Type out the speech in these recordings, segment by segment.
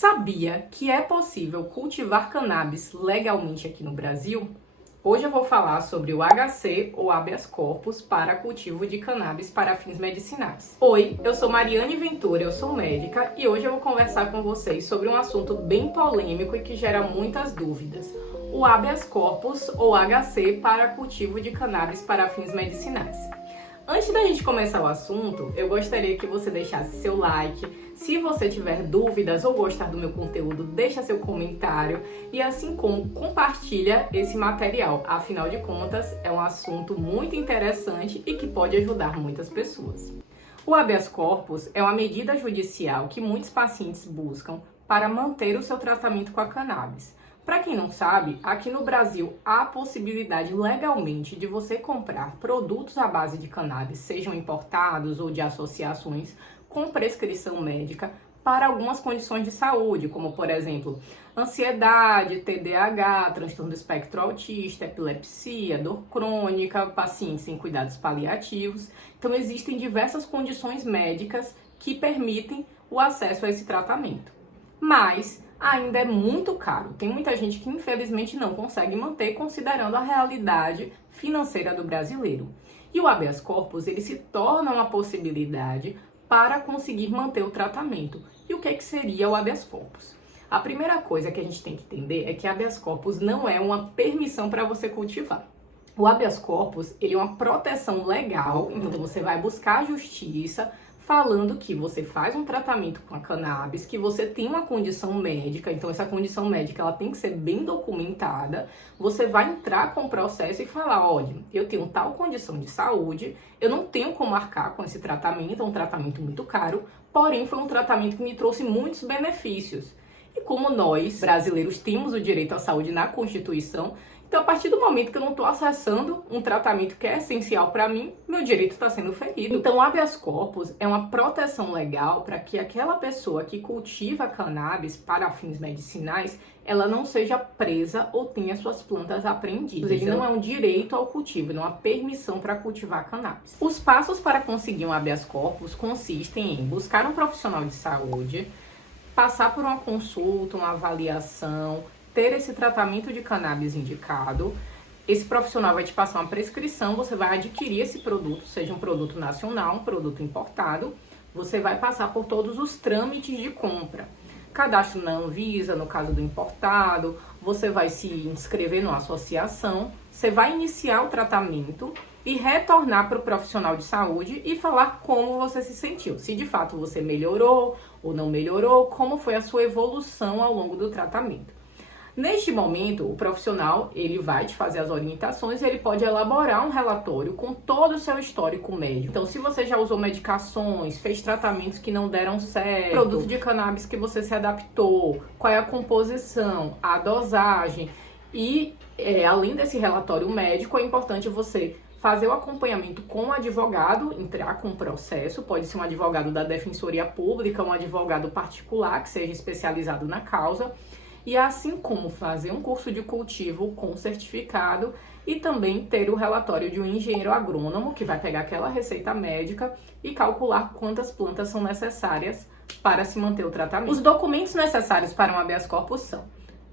Sabia que é possível cultivar cannabis legalmente aqui no Brasil? Hoje eu vou falar sobre o HC ou habeas corpus para cultivo de cannabis para fins medicinais. Oi, eu sou Mariane Ventura, eu sou médica e hoje eu vou conversar com vocês sobre um assunto bem polêmico e que gera muitas dúvidas. O habeas corpus ou HC para cultivo de cannabis para fins medicinais. Antes da gente começar o assunto, eu gostaria que você deixasse seu like. Se você tiver dúvidas ou gostar do meu conteúdo, deixa seu comentário e assim como compartilha esse material. Afinal de contas, é um assunto muito interessante e que pode ajudar muitas pessoas. O habeas corpus é uma medida judicial que muitos pacientes buscam para manter o seu tratamento com a cannabis. Para quem não sabe, aqui no Brasil há a possibilidade legalmente de você comprar produtos à base de cannabis, sejam importados ou de associações, com prescrição médica para algumas condições de saúde, como por exemplo, ansiedade, TDAH, transtorno do espectro autista, epilepsia, dor crônica, pacientes em cuidados paliativos. Então existem diversas condições médicas que permitem o acesso a esse tratamento. Mas ainda é muito caro. Tem muita gente que infelizmente não consegue manter, considerando a realidade financeira do brasileiro. E o habeas corpus, ele se torna uma possibilidade para conseguir manter o tratamento. E o que seria o habeas corpus? A primeira coisa que a gente tem que entender é que habeas corpus não é uma permissão para você cultivar. O habeas corpus, ele é uma proteção legal, então você vai buscar a justiça falando que você faz um tratamento com a cannabis, que você tem uma condição médica, então essa condição médica ela tem que ser bem documentada. Você vai entrar com o processo e falar, olha, eu tenho tal condição de saúde, eu não tenho como arcar com esse tratamento, é um tratamento muito caro, porém foi um tratamento que me trouxe muitos benefícios. E como nós, brasileiros, temos o direito à saúde na Constituição, então, a partir do momento que eu não estou acessando um tratamento que é essencial para mim, meu direito está sendo ferido. Então, o habeas corpus é uma proteção legal para que aquela pessoa que cultiva cannabis para fins medicinais, ela não seja presa ou tenha suas plantas apreendidas. Ele não é um direito ao cultivo, não é uma permissão para cultivar cannabis. Os passos para conseguir um habeas corpus consistem em buscar um profissional de saúde, passar por uma consulta, uma avaliação, ter esse tratamento de cannabis indicado. Esse profissional vai te passar uma prescrição, você vai adquirir esse produto, seja um produto nacional, um produto importado, você vai passar por todos os trâmites de compra. Cadastro na Anvisa, no caso do importado, você vai se inscrever numa associação, você vai iniciar o tratamento e retornar para o profissional de saúde e falar como você se sentiu. Se de fato você melhorou ou não melhorou, como foi a sua evolução ao longo do tratamento. Neste momento, o profissional ele vai te fazer as orientações e ele pode elaborar um relatório com todo o seu histórico médico. Então, se você já usou medicações, fez tratamentos que não deram certo, produto de cannabis que você se adaptou, qual é a composição, a dosagem e, além desse relatório médico, é importante você fazer o acompanhamento com o advogado, entrar com o processo, pode ser um advogado da Defensoria Pública, um advogado particular que seja especializado na causa, e assim como fazer um curso de cultivo com certificado e também ter o relatório de um engenheiro agrônomo que vai pegar aquela receita médica e calcular quantas plantas são necessárias para se manter o tratamento. Os documentos necessários para um habeas corpus são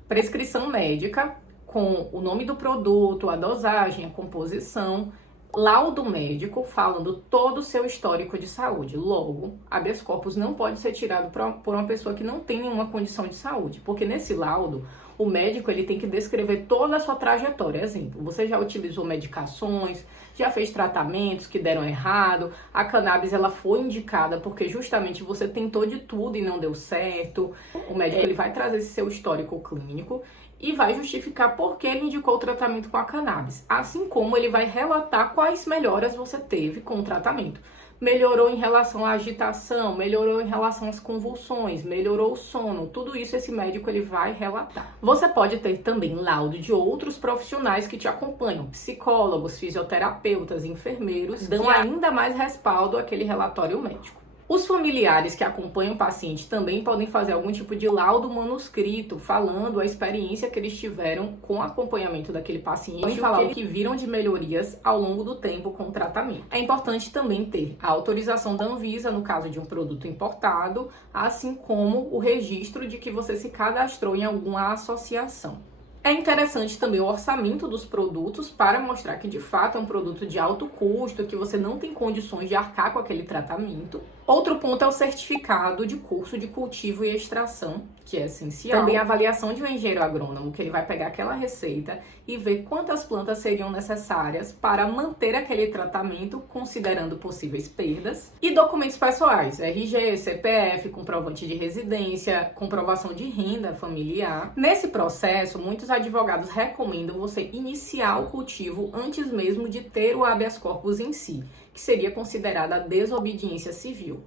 prescrição médica com o nome do produto, a dosagem, a composição, laudo médico falando todo o seu histórico de saúde. Logo, habeas corpus não pode ser tirado por uma pessoa que não tem nenhuma condição de saúde, porque nesse laudo, o médico ele tem que descrever toda a sua trajetória. Exemplo, você já utilizou medicações, já fez tratamentos que deram errado, a cannabis ela foi indicada porque justamente você tentou de tudo e não deu certo. O médico ele vai trazer esse seu histórico clínico e vai justificar por que ele indicou o tratamento com a cannabis, assim como ele vai relatar quais melhoras você teve com o tratamento. Melhorou em relação à agitação, melhorou em relação às convulsões, melhorou o sono, tudo isso esse médico ele vai relatar. Você pode ter também laudo de outros profissionais que te acompanham, psicólogos, fisioterapeutas, enfermeiros, dão ainda mais respaldo àquele relatório médico. Os familiares que acompanham o paciente também podem fazer algum tipo de laudo manuscrito, falando a experiência que eles tiveram com o acompanhamento daquele paciente e falar o que viram de melhorias ao longo do tempo com o tratamento. É importante também ter a autorização da Anvisa no caso de um produto importado, assim como o registro de que você se cadastrou em alguma associação. É interessante também o orçamento dos produtos para mostrar que de fato é um produto de alto custo, que você não tem condições de arcar com aquele tratamento. Outro ponto é o certificado de curso de cultivo e extração, que é essencial. Também a avaliação de um engenheiro agrônomo, que ele vai pegar aquela receita e ver quantas plantas seriam necessárias para manter aquele tratamento, considerando possíveis perdas. E documentos pessoais, RG, CPF, comprovante de residência, comprovação de renda familiar. Nesse processo, muitos advogados recomendam você iniciar o cultivo antes mesmo de ter o habeas corpus em si, que seria considerada a desobediência civil.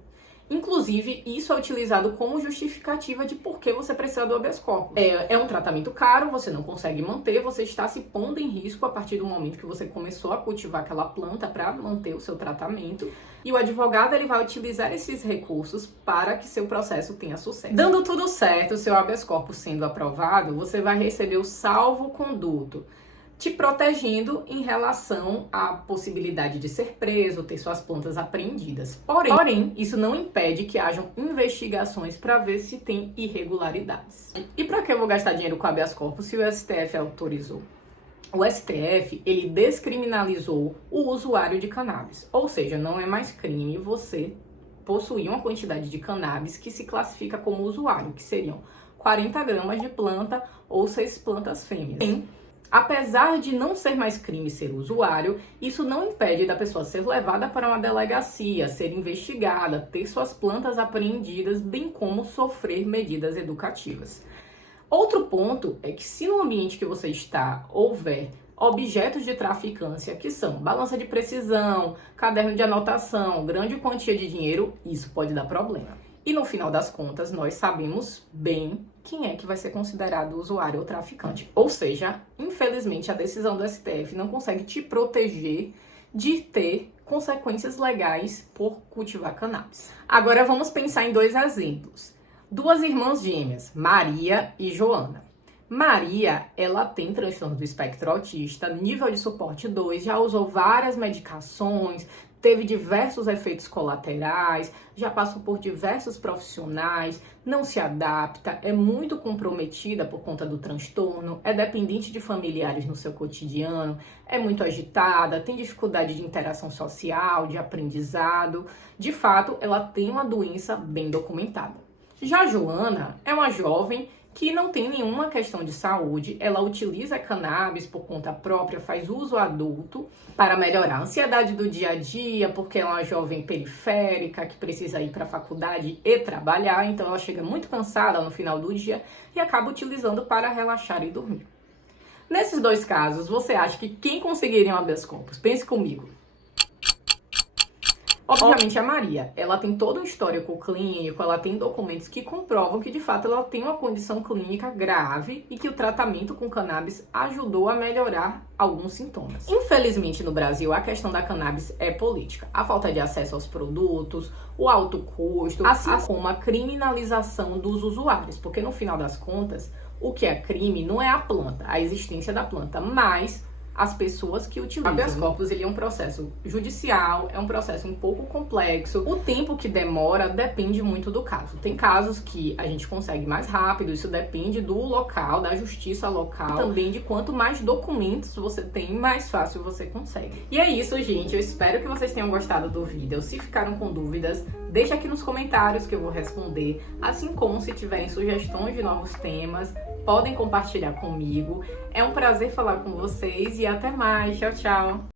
Inclusive, isso é utilizado como justificativa de por que você precisa do habeas corpus. É um tratamento caro, você não consegue manter, você está se pondo em risco a partir do momento que você começou a cultivar aquela planta para manter o seu tratamento. E o advogado ele vai utilizar esses recursos para que seu processo tenha sucesso. Dando tudo certo, seu habeas corpus sendo aprovado, você vai receber o salvo-conduto, te protegendo em relação à possibilidade de ser preso, ter suas plantas apreendidas. Porém, isso não impede que hajam investigações para ver se tem irregularidades. E para que eu vou gastar dinheiro com habeas corpus se o STF autorizou? O STF, ele descriminalizou o usuário de cannabis, ou seja, não é mais crime você possuir uma quantidade de cannabis que se classifica como usuário, que seriam 40 gramas de planta ou 6 plantas fêmeas. Apesar de não ser mais crime ser usuário, isso não impede da pessoa ser levada para uma delegacia, ser investigada, ter suas plantas apreendidas, bem como sofrer medidas educativas. Outro ponto é que se no ambiente que você está houver objetos de traficância, que são balança de precisão, caderno de anotação, grande quantia de dinheiro, isso pode dar problema. E no final das contas, nós sabemos bem quem é que vai ser considerado usuário ou traficante. Ou seja, infelizmente, a decisão do STF não consegue te proteger de ter consequências legais por cultivar cannabis. Agora vamos pensar em 2 exemplos. 2 irmãs gêmeas, Maria e Joana. Maria, ela tem transtorno do espectro autista, nível de suporte 2, já usou várias medicações, teve diversos efeitos colaterais, já passou por diversos profissionais, não se adapta, é muito comprometida por conta do transtorno, é dependente de familiares no seu cotidiano, é muito agitada, tem dificuldade de interação social, de aprendizado. De fato, ela tem uma doença bem documentada. Já a Joana é uma jovem que não tem nenhuma questão de saúde, ela utiliza cannabis por conta própria, faz uso adulto para melhorar a ansiedade do dia a dia, porque é uma jovem periférica que precisa ir para a faculdade e trabalhar, então ela chega muito cansada no final do dia e acaba utilizando para relaxar e dormir. Nesses 2 casos, você acha que quem conseguiria um habeas corpus? Pense comigo. Obviamente a Maria, ela tem todo um histórico clínico, ela tem documentos que comprovam que de fato ela tem uma condição clínica grave e que o tratamento com cannabis ajudou a melhorar alguns sintomas. Infelizmente no Brasil a questão da cannabis é política. A falta de acesso aos produtos, o alto custo, assim como a criminalização dos usuários, porque no final das contas o que é crime não é a planta, a existência da planta, mas as pessoas que utilizam. O habeas corpus ele é um processo judicial, é um processo um pouco complexo. O tempo que demora depende muito do caso. Tem casos que a gente consegue mais rápido, isso depende do local, da justiça local, também de quanto mais documentos você tem, mais fácil você consegue. E é isso, gente. Eu espero que vocês tenham gostado do vídeo. Se ficaram com dúvidas, deixa aqui nos comentários que eu vou responder, assim como se tiverem sugestões de novos temas, podem compartilhar comigo. É um prazer falar com vocês e até mais. Tchau, tchau!